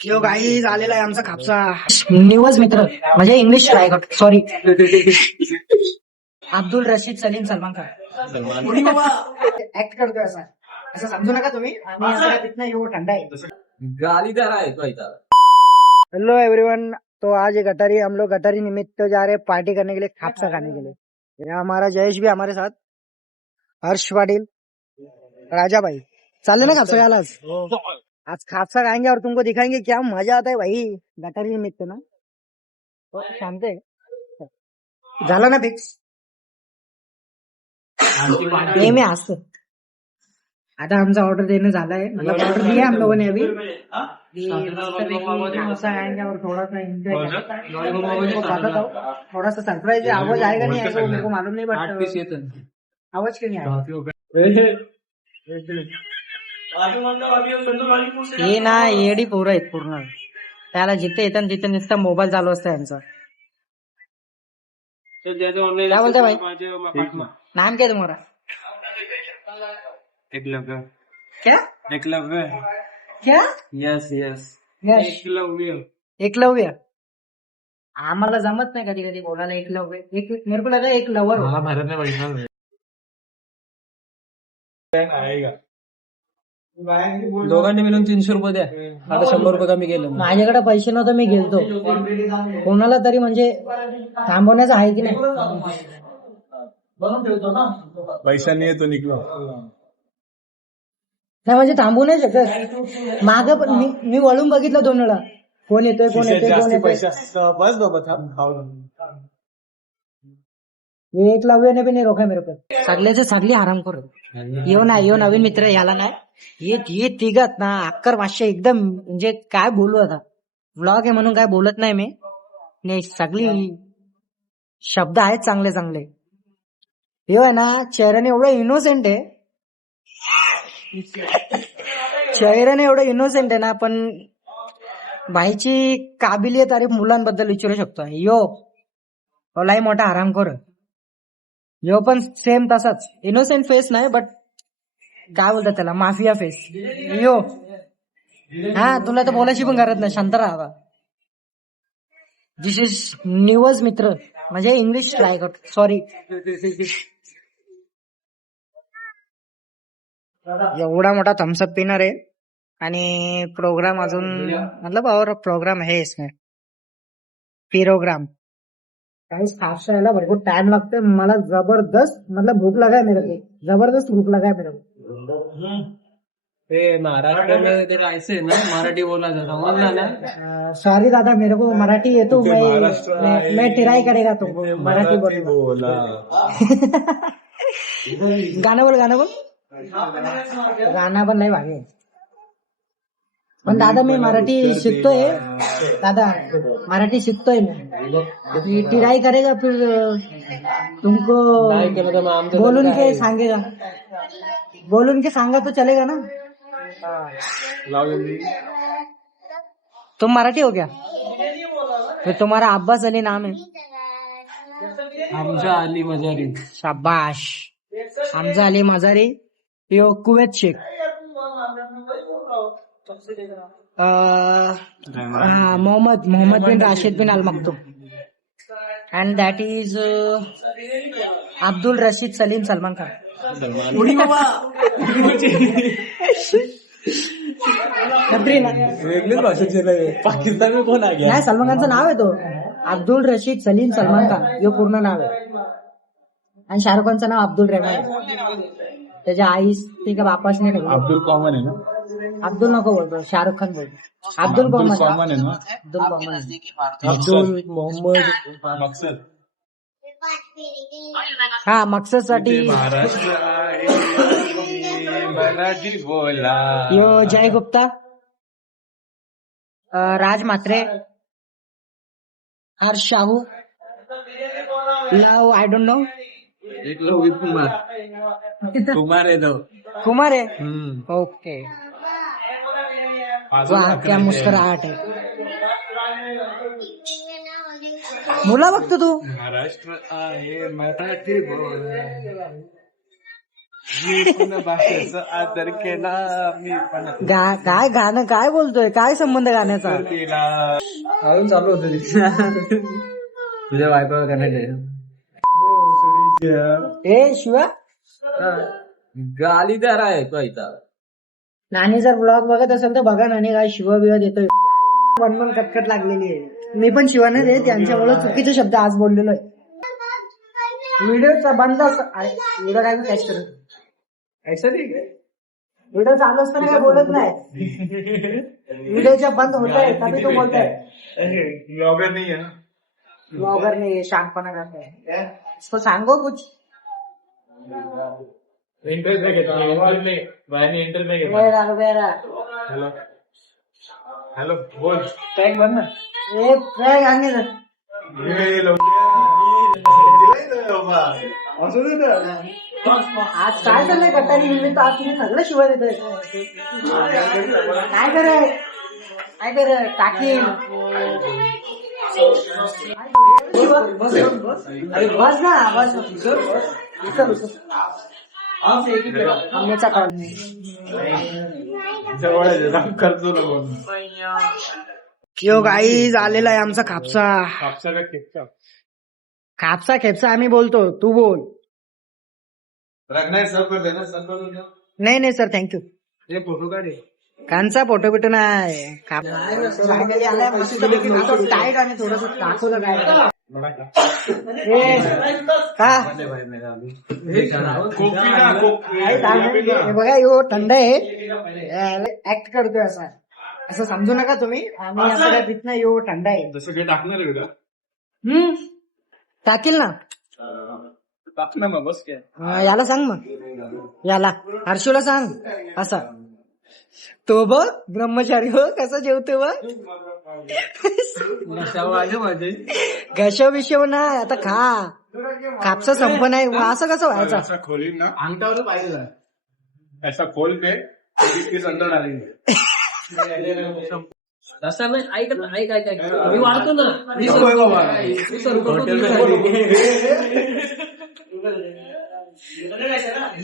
यो guys आलेला आहे आमचा खापसा न्यूज मित्र म्हणजे इंग्लिश ट्राय करतो सॉरी अब्दुल रशीद सलीम सलमान खान ऍक्ट करतोय असा असं समजू नका तुम्ही इतना यो ठंडा है गालीदार आहे तो इथं. Hello everyone. तो आज ये गटारी हम लोग गटारी निमित्त जा रहे हैं पार्टी करने के लिए खापसा खाने के लिए। यहाँ हमारा जयेश भी हमारे साथ, हर्ष पाटिल, राजा भाई चल ना खापसा खायला आज खापसा खाएंगे और तुमको दिखाएंगे क्या मजा आता है भाई गटारी निमित्त ना। शांत आहे झाला ना फिक्स नेहमी असत। आता आमचा ऑर्डर देने झाला है, मतलब ऑर्डर दिया हम लोगों ने अभी खापसा आएंगे और थोड़ा सा एंजॉय थोड़ा सा सरप्राइज है। आवाज आएगा नहीं आएगा मेरे को मालूम नहीं, बट आवाज क्यों नहीं आएगा हे ना येडी पोरं आहेत पूर्ण। त्याला जिथे येतं तिथे नुसतं मोबाईल चालू असतं यांचा। क्या बोलते भाई नाम क्या है तुम्हारा? एकलव्य. क्या एकलव्य. क्या यस यस. यश एकलव्य. एकलव्य आम्हाला जमत नाही कधी कधी बोलायला एकलव्य। एक मेरे को लगा एक लवर मला भारत नाही बघितलं. दोघांनी मिळून 300 रुपये द्या. आता 100 रुपये कमी केलं. माझ्याकडे पैसे नव्हते, मी गेलतो कोणाला तरी म्हणजे थांबवण्याचं आहे की नाही। पैसा नाही येतो निघलो. नाही म्हणजे थांबू नाही शकत। माग पण मी वळून बघितलं 2 वेळा, कोण येतोय कोण येतोय कोण येतोय। बस बाबा थांब खाऊ. ये एकलव्याने भी नाही रोखा मेरे को। सगळ्याचे सगळी आराम करू येऊ ना येऊ नवीन मित्र याला नाही ये तिघात ना अक्कर वाश्य एकदम म्हणजे काय बोलू आता। व्लॉग आहे म्हणून काय बोलत नाही मी, नाही सगळी शब्द आहेत चांगले चांगले। हे आहे ना चेहऱ्याने एवढं इनोसेंट आहे, चेहऱ्याने एवढं इनोसेंट आहे ना, पण भाईची काबिलियत अरे मुलांबद्दल विचारू शकतो। यो लय मोठा आराम कर, यो पण सेम तसाच इनोसेंट फेस नाही, बट काय बोलतात त्याला माफिया फेस। यो हा तुला तर बोलायची पण गरज नाही, शांत राहा। दिस इज न्यूज मित्र म्हणजे इंग्लिश ट्राय करतो सॉरी। एवढा मोठा थम्सअप पिनर आहे आणि प्रोग्राम अजून मतलब और प्रोग्राम है इसमें प्रोग्राम। काहीच खास राहायला भरपूर टाइम लागतोय मला। जबरदस्त मतलब भूक लगाय मेरे को, जबरदस्त भूक लगाय मेरे को। ते महाराष्ट्र में तेरा ऐसे है ना मराठी बोलायचं समजला ना. सॉरी दादा मेरे को मराठी येतो, मैं ट्राई करेगा तुमको मराठी बोलना। गाणं बोल गाणं बोल। गाणं पण नाही भागे, पण दादा मी मराठी शिकतोय, दादा मराठी शिकतोय मी ट्राई करेगा फिर तुमको बोलून के सांगेगा, बोलून के सांगा तो चलेगा ना। तुम मराठी हो क्या? फिर तुम्हारा अब्बास अली नाम है? हमजा अली मजारी. शाबाश हमजा अली मजारी। यो कुवैत शेख, Mohammed bin Rashid bin Al Maktoum, and that is Abdul Rashid Salim Salman Khan. वेगळीच भाषेचे नाही. पाकिस्तान में कोण आ गया? नाही सलमान खानचं नाव आहे तो अब्दुल रशीद सलीम सलमान खान, हे पूर्ण नाव आहे। आणि शाहरुख खानचं नाव अब्दुल रहमान आहे। त्याच्या आईस ती का बापास नाही ठेवलं। अब्दुल कॉमन आहे ना. अब्दुल नको बोलतो, शाहरुख खान बोलतो। अब्दुल कॉमन कॉमन आहे ना. अब्दुल कॉमन अब्दुल मोहम्मद मकसद. हा मकसद साठी मराठी बोला. यो Jay Gupta, Raj Mhatre, Harsh Shahu, love I don't know, एक लोग कुमार आहे तो. कुमार है ओके। वाह क्या मुस्कुराहट है। मुला बघतो तू महाराष्ट्र आहे मराठी बोला. भाषेचा आदर केला मी पण काय गाणं काय बोलतोय, काय संबंध गाण्याचा? अजून चालू होतं तुझ्या बायकोला करायचे ए शिवा, गालीदार आहे तो इथं. नानी जर ब्लॉग बघत असेल तर बघा, नानी काय शिवा बिवा देतोय, वनवन कटकट लागलेली आहे. मी पण शिवाने रे, त्यांच्यामुळे चुकीचे शब्द आज बोललेलो आहे. व्हिडिओचा बंद व्हिडिओ काय कॅच करत, व्हिडिओ चालू असताना काय बोलत नाही, व्हिडिओच्या बंद होत आहे तभी तो बोलताय. ब्लॉगर नहीं है ना. ब्लॉगर ने शांतपणा करता है, इसको सांगो कुछ. इंटरव्यू घेता इंटरव्यू घेता. वेरा हॅलो हॅलो बोल. टॅग बंद ना. काय गाणे हे असू दे ना. आज काय चाललंय गटारी निमित्त, आज तुम्ही सगळं शिवाय देतोय. काय करे टाकी बस ना, बस आंब्याचा काळ जवळ खर्च नको. किओ गाई झालेला आहे आमचा खापसा. कापसा का खेपचा. खापसा खेपसा आम्ही बोलतो, तू बोल. रखना है सब कर देना, सब कर देना. नाही सर, थँक्यू. हे फोटो काढे. कांचा फोटो बिटो नाही. फायनली आलाय मस्त टाईट आणि थोडस दाखवलं काय का. हे बघा, यो थंड आहे, ऍक्ट करतोय असा, असं समजू नका तुम्ही. आम्ही आपल्या तिथनं यो थंड आहे. जसं काही टाकणार आहे का. टाकील ना. टाक ना मग बस काय. याला सांग मग, याला हर्षूला सांग असा. तो बघ ब्रह्मचारी हो कसा जेवतो बघ. घशा विषय नाही, आता खा. कापसा संप नाही, असं कसं व्हायचं. ऐसा खोली ना, अंगठावर पाहिजे ऐसा खोल के इसके अंदर डालेंगे. तसा नाही. ऐक मी वाढतो ना. मी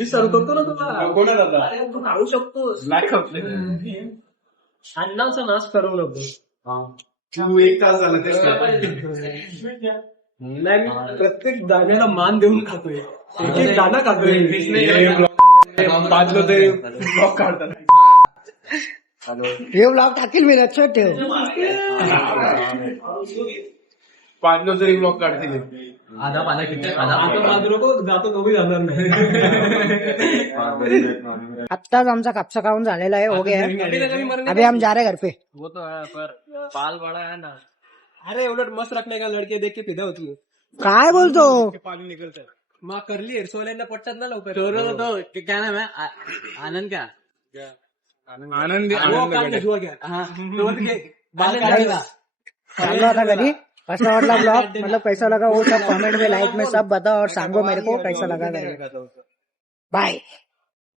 सर्व करतो ना तुला. कोणाला आता तू खाऊ शकतोस. लाख अन्नाचा नाश करू नको. तू 1 तास झाला तेच करतोय. नाही, मी प्रत्येक दाण्याला मान देऊन खातोय. एक एक दाना खातोय. 5 लोक तरी ब्लॉग काढतात. हे ब्लॉग टाकील मी, लक्षात ठेव. 5 लोक तरी ब्लॉग काढतील. आधा पाना किती आता माझं नको जातो, तो जाणार नाही. आत्ताच आमचा कापसा खाऊन झालेला आहे, हो गया. अभी हम जा रहे घर पे. वो तो है, पर बाल बड़ा है ना. अरे उलट मस्त रखने का, लड़के देख के फिदा होती. काय बोलतो. पाणी निघत आहे. मग करली हेरसोल्याला पटतात ना लवकर. तो क्या नाम है, आनंद क्या. आनंदी वो काल आनंद जुआ क्या. बाल काढला. चालो आता घरी. कैसा वाटला ब्लॉग, मतलब कैसा लगा वो सब कमेंट में, लाइक में सब बताओ और सांगो मेरे को कैसा लगा. बाय.